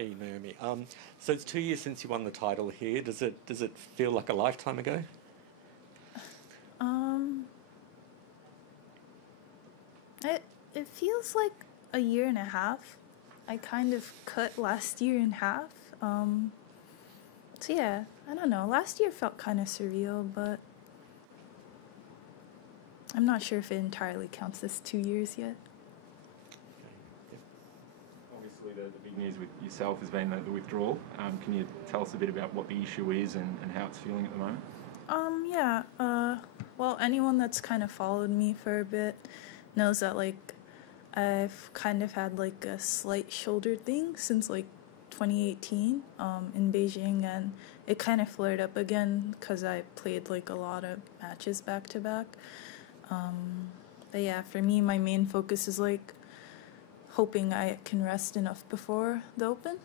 Hey Naomi. So it's 2 years since you won the title here. Does it feel like a lifetime ago? Um, it feels like a year and a half. I kind of cut last year in half. So yeah, I don't know. Last year felt kind of surreal, but I'm not sure if it entirely counts as 2 years yet. Obviously, the big news with yourself has been the withdrawal. Can you tell us a bit about what the issue is and how it's feeling at the moment? Yeah. Well, anyone that's kind of followed me for a bit knows that, like, I've kind of had, like, a slight shoulder thing since, like, 2018 in Beijing, and it kind of flared up again because I played, like, a lot of matches back to back. But yeah, for me, my main focus is, like, hoping I can rest enough before the Open.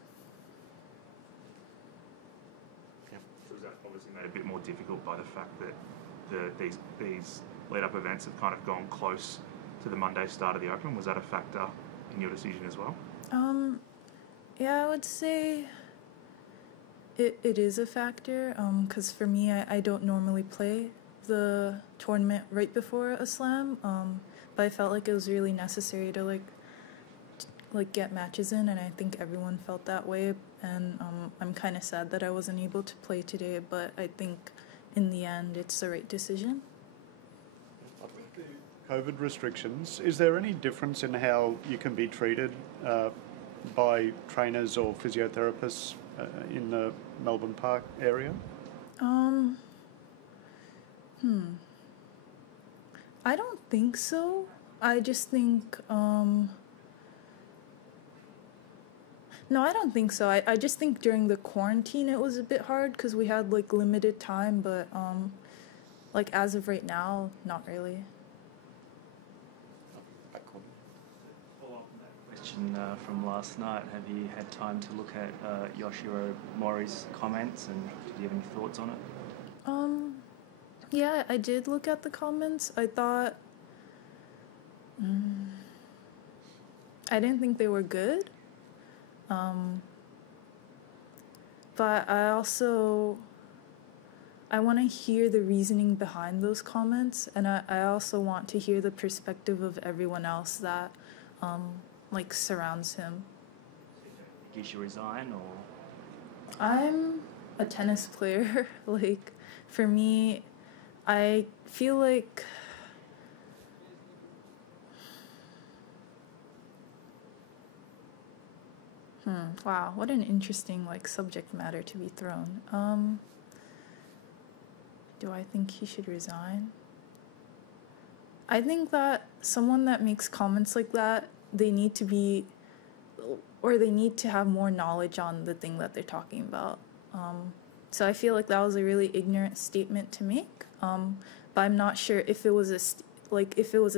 Yeah. So is that obviously made a bit more difficult by the fact that these lead-up events have kind of gone close to the Monday start of the Open? Was that a factor in your decision as well? Yeah, I would say it is a factor, because for me, I don't normally play the tournament right before a slam, but I felt like it was really necessary to, like get matches in, and I think everyone felt that way, and I'm kind of sad that I wasn't able to play today, but I think in the end it's the right decision. COVID restrictions, is there any difference in how you can be treated by trainers or physiotherapists in the Melbourne Park area? I don't think so. I just think, no, I don't think so. I just think during the quarantine it was a bit hard because we had, like, limited time, but, like, as of right now, not really. Follow up on that question from last night. Have you had time to look at Yoshiro Mori's comments, and do you have any thoughts on it? Yeah, I did look at the comments. I thought, I didn't think they were good. But I want to hear the reasoning behind those comments, and I also want to hear the perspective of everyone else that, like, surrounds him. Do you think you should resign, or? I'm a tennis player. Like, for me, I feel like wow, what an interesting, like, subject matter to be thrown. Do I think he should resign? I think that someone that makes comments like that, they need to have more knowledge on the thing that they're talking about. So I feel like that was a really ignorant statement to make. But I'm not sure if it was a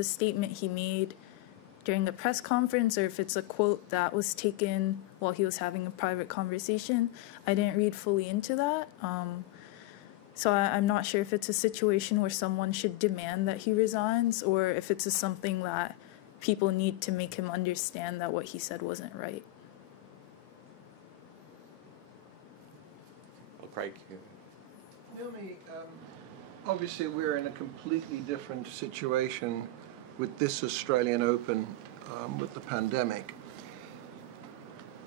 statement he made during the press conference, or if it's a quote that was taken while he was having a private conversation. I didn't read fully into that. So I'm not sure if it's a situation where someone should demand that he resigns, or if it's something that people need to make him understand that what he said wasn't right. Well, Craig. Naomi, obviously we're in a completely different situation with this Australian Open, with the pandemic.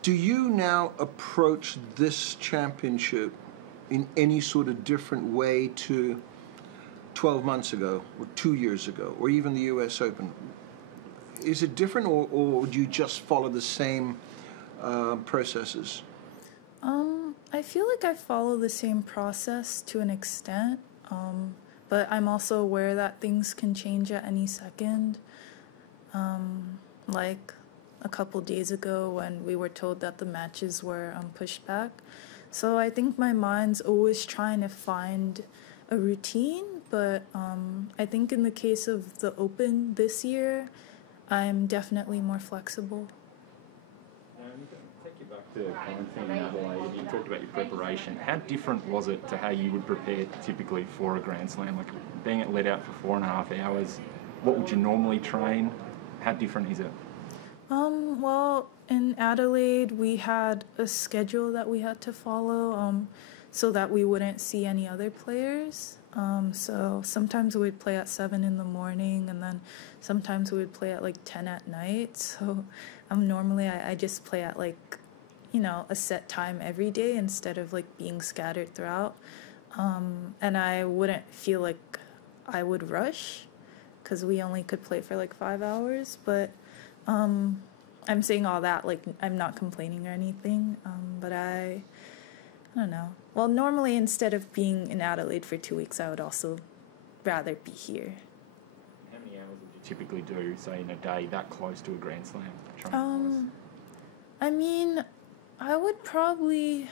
Do you now approach this championship in any sort of different way to 12 months ago, or 2 years ago, or even the US Open? Is it different, or do you just follow the same processes? I feel like I follow the same process to an extent, but I'm also aware that things can change at any second. Like a couple days ago when we were told that the matches were pushed back. So I think my mind's always trying to find a routine, but I think in the case of the Open this year, I'm definitely more flexible. Take you back to commenting in Adelaide. You talked about your preparation. How different was it to how you would prepare typically for a Grand Slam? Like, being let out for 4.5 hours, what would you normally train? How different is it? Well, in Adelaide, we had a schedule that we had to follow, so that we wouldn't see any other players. So sometimes we'd play at 7 in the morning, and then sometimes we would play at like 10 at night. So normally I just play at like, a set time every day instead of like being scattered throughout. And I wouldn't feel like I would rush because we only could play for like 5 hours. But I'm saying all that like I'm not complaining or anything. But I don't know. Well, normally instead of being in Adelaide for 2 weeks, I would also rather be here. How many hours would you typically do, say, in a day that close to a Grand Slam? I mean, I would probably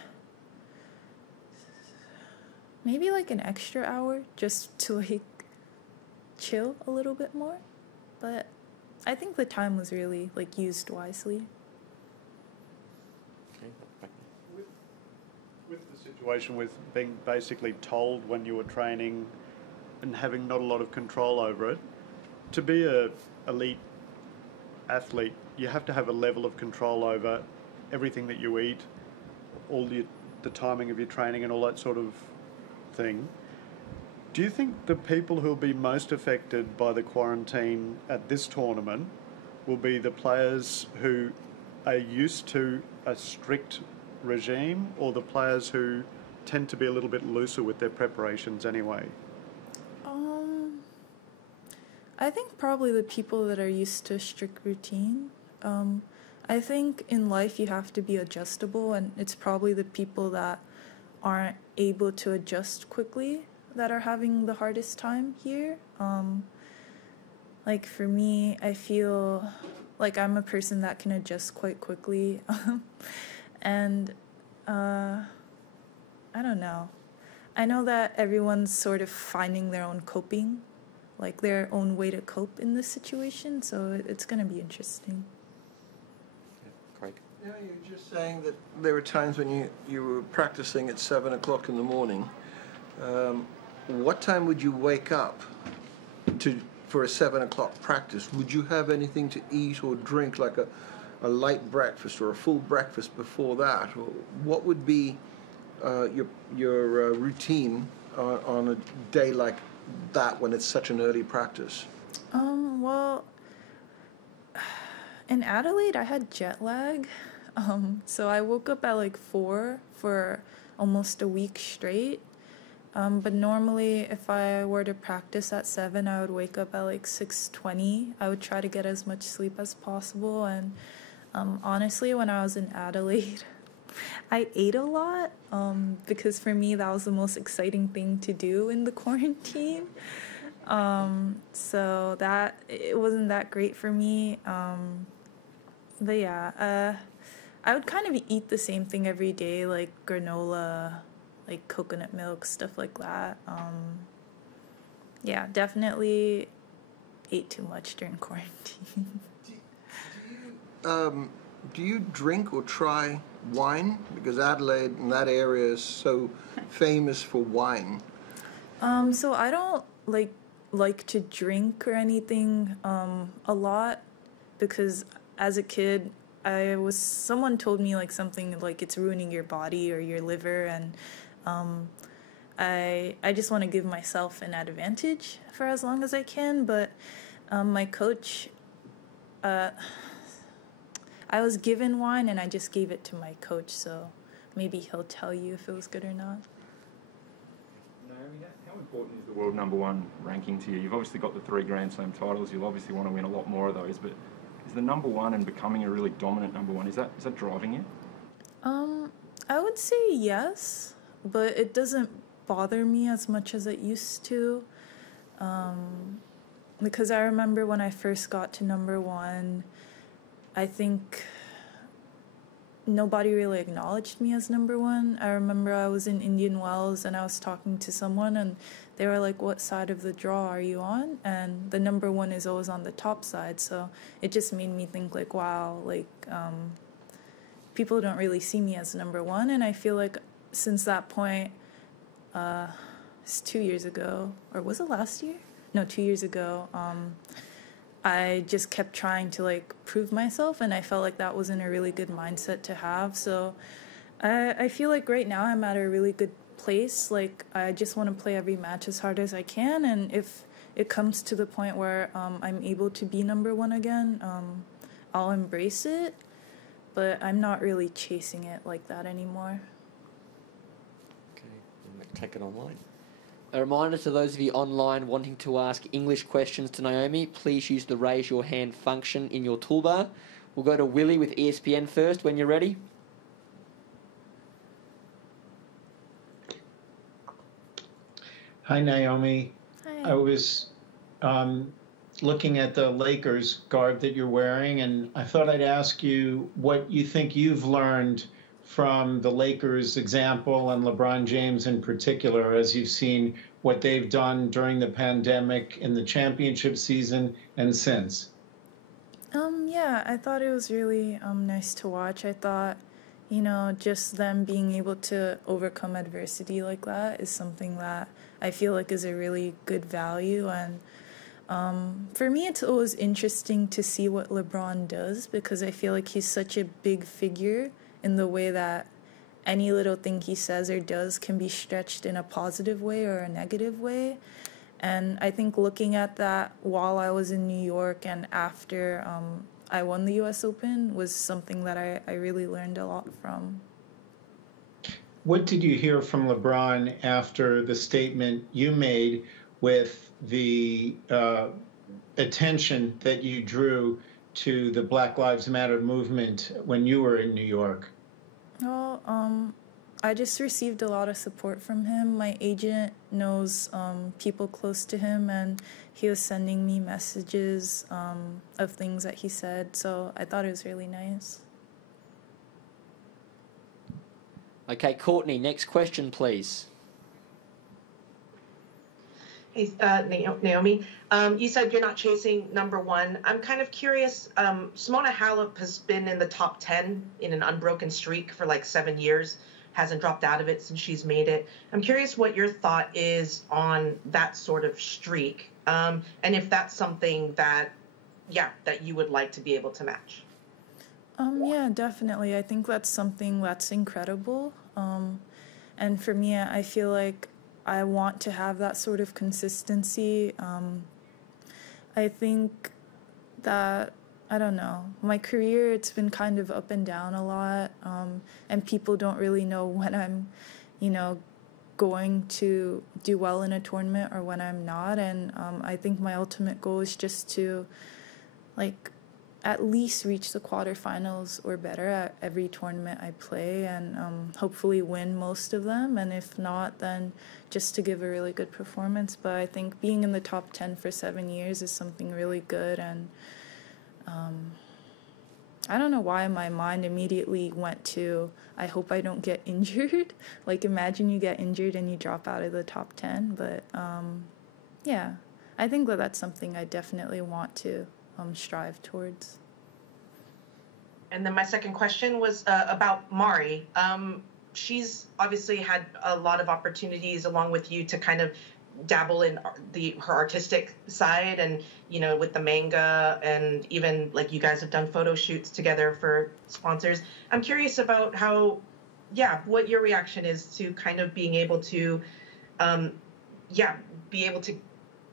maybe like an extra hour just to like chill a little bit more. But I think the time was really like used wisely. With the situation with being basically told when you were training and having not a lot of control over it, to be a elite athlete, you have to have a level of control over everything that you eat, all the timing of your training and all that sort of thing. Do you think the people who will be most affected by the quarantine at this tournament will be the players who are used to a strict regime, or the players who tend to be a little bit looser with their preparations anyway? I think probably the people that are used to a strict routine. I think in life you have to be adjustable, and it's probably the people that aren't able to adjust quickly that are having the hardest time here. Like for me, I feel like I'm a person that can adjust quite quickly. And I don't know. I know that everyone's sort of finding their own coping, like their own way to cope in this situation. So it's going to be interesting. Craig? Yeah, you're just saying that there were times when you were practicing at 7 o'clock in the morning. What time would you wake up for a 7 o'clock practice? Would you have anything to eat or drink, like a light breakfast or a full breakfast before that? Or what would be your routine on a day like that when it's such an early practice? Well, in Adelaide, I had jet lag. So I woke up at like 4 for almost a week straight. But normally, if I were to practice at 7, I would wake up at like 6:20. I would try to get as much sleep as possible. And honestly, when I was in Adelaide, I ate a lot because for me, that was the most exciting thing to do in the quarantine. So it wasn't that great for me. But yeah, I would kind of eat the same thing every day, like granola, like coconut milk, stuff like that. Yeah, definitely ate too much during quarantine. Do you drink or try wine? Because Adelaide and that area is so famous for wine. So I don't like to drink or anything a lot, because as a kid someone told me like something like it's ruining your body or your liver, and I just want to give myself an advantage for as long as I can. But my coach, I was given wine and I just gave it to my coach, so maybe he'll tell you if it was good or not. Naomi, how important is the world number 1 ranking to you? You've obviously got the 3 Grand Slam titles. You'll obviously want to win a lot more of those, but is the number 1 and becoming a really dominant number 1, is that driving you? I would say yes, but it doesn't bother me as much as it used to. Because I remember when I first got to number 1, I think nobody really acknowledged me as number 1. I remember I was in Indian Wells and I was talking to someone and they were like, what side of the draw are you on? And the number 1 is always on the top side. So it just made me think like, wow, like people don't really see me as number 1. And I feel like since that point, it's 2 years ago, or was it last year? No, 2 years ago. I just kept trying to like prove myself, and I felt like that wasn't a really good mindset to have. So I feel like right now I'm at a really good place. Like I just want to play every match as hard as I can, and if it comes to the point where I'm able to be number one again, I'll embrace it. But I'm not really chasing it like that anymore. Okay, take it online. A reminder to those of you online wanting to ask English questions to Naomi, please use the raise your hand function in your toolbar. We'll go to Willie with ESPN first when you're ready. Hi, Naomi. Hi. I was looking at the Lakers garb that you're wearing, and I thought I'd ask you what you think you've learned from the Lakers example and LeBron James in particular, as you've seen what they've done during the pandemic in the championship season and since. Yeah, I thought it was really nice to watch. I thought, just them being able to overcome adversity like that is something that I feel like is a really good value. And for me, it's always interesting to see what LeBron does, because I feel like he's such a big figure in the way that any little thing he says or does can be stretched in a positive way or a negative way. And I think looking at that while I was in New York and after I won the US Open was something that I really learned a lot from. What did you hear from LeBron after the statement you made with the attention that you drew to the Black Lives Matter movement when you were in New York? Well, I just received a lot of support from him. My agent knows people close to him, and he was sending me messages of things that he said, so I thought it was really nice. Okay, Courtney, next question, please. Hey, Naomi, you said you're not chasing number one. I'm kind of curious. Simona Halep has been in the top 10 in an unbroken streak for like 7 years, hasn't dropped out of it since she's made it. I'm curious what your thought is on that sort of streak, and if that's something that you would like to be able to match. Yeah, definitely. I think that's something that's incredible. And for me, I feel like I want to have that sort of consistency. I think that, I don't know, my career, it's been kind of up and down a lot. And people don't really know when I'm, going to do well in a tournament or when I'm not. And I think my ultimate goal is just to, at least reach the quarterfinals or better at every tournament I play, and hopefully win most of them. And if not, then just to give a really good performance. But I think being in the top 10 for 7 years is something really good. And I don't know why my mind immediately went to, I hope I don't get injured. Like, imagine you get injured and you drop out of the top 10. But yeah, I think that's something I definitely want to strive towards. And then my second question was about Mari. She's obviously had a lot of opportunities along with you to kind of dabble in her artistic side, and with the manga, and even like you guys have done photo shoots together for sponsors. I'm curious about what your reaction is to kind of being able to be able to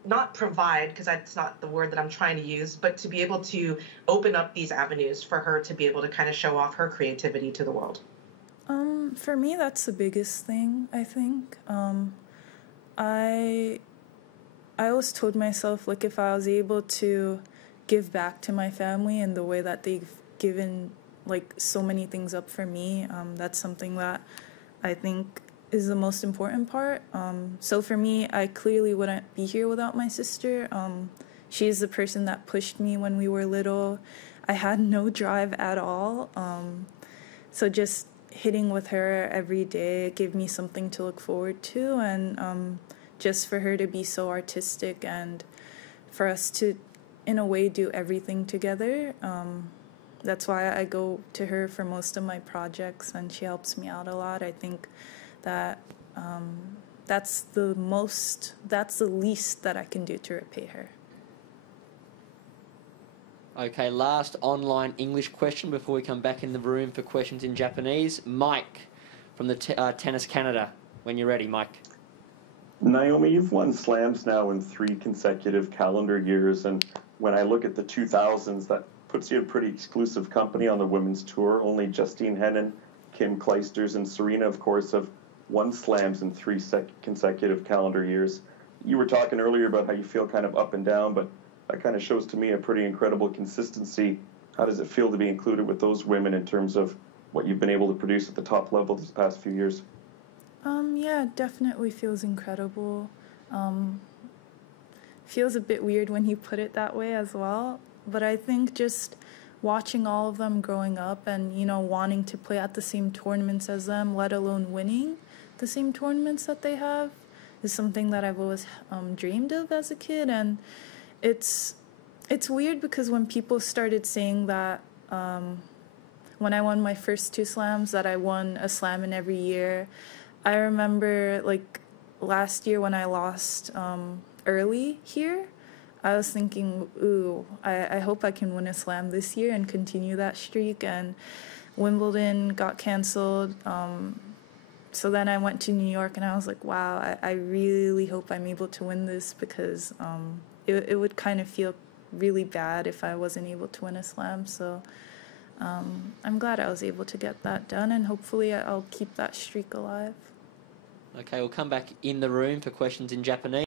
not provide, because that's not the word that I'm trying to use, but to be able to open up these avenues for her to be able to kind of show off her creativity to the world. For me, that's the biggest thing, I think. I always told myself, like, if I was able to give back to my family in the way that they've given, like, so many things up for me, that's something that I think is the most important part. So for me, I clearly wouldn't be here without my sister. She's the person that pushed me when we were little. I had no drive at all. So just hitting with her every day gave me something to look forward to. And just for her to be so artistic and for us to, in a way, do everything together. That's why I go to her for most of my projects, and she helps me out a lot. I think that that's the least that I can do to repay her. Okay, last online English question before we come back in the room for questions in Japanese. Mike from the Tennis Canada. When you're ready, Mike. Naomi, you've won slams now in 3 consecutive calendar years, and when I look at the 2000s, that puts you in pretty exclusive company on the women's tour. Only Justine Henin, Kim Clijsters, and Serena, of course, have won slams in 3 consecutive calendar years. You were talking earlier about how you feel kind of up and down, but that kind of shows to me a pretty incredible consistency. How does it feel to be included with those women in terms of what you've been able to produce at the top level this past few years? Yeah, it definitely feels incredible. Feels a bit weird when you put it that way as well. But I think just watching all of them growing up and, you know, wanting to play at the same tournaments as them, let alone winning the same tournaments that they have, is something that I've always dreamed of as a kid. And it's weird because when people started saying that when I won my first 2 slams, that I won a slam in every year, I remember, like, last year when I lost early here, I was thinking, ooh, I hope I can win a slam this year and continue that streak. And Wimbledon got canceled. So then I went to New York and I was like, wow, I really hope I'm able to win this, because it would kind of feel really bad if I wasn't able to win a slam. So I'm glad I was able to get that done, and hopefully I'll keep that streak alive. Okay, we'll come back in the room for questions in Japanese.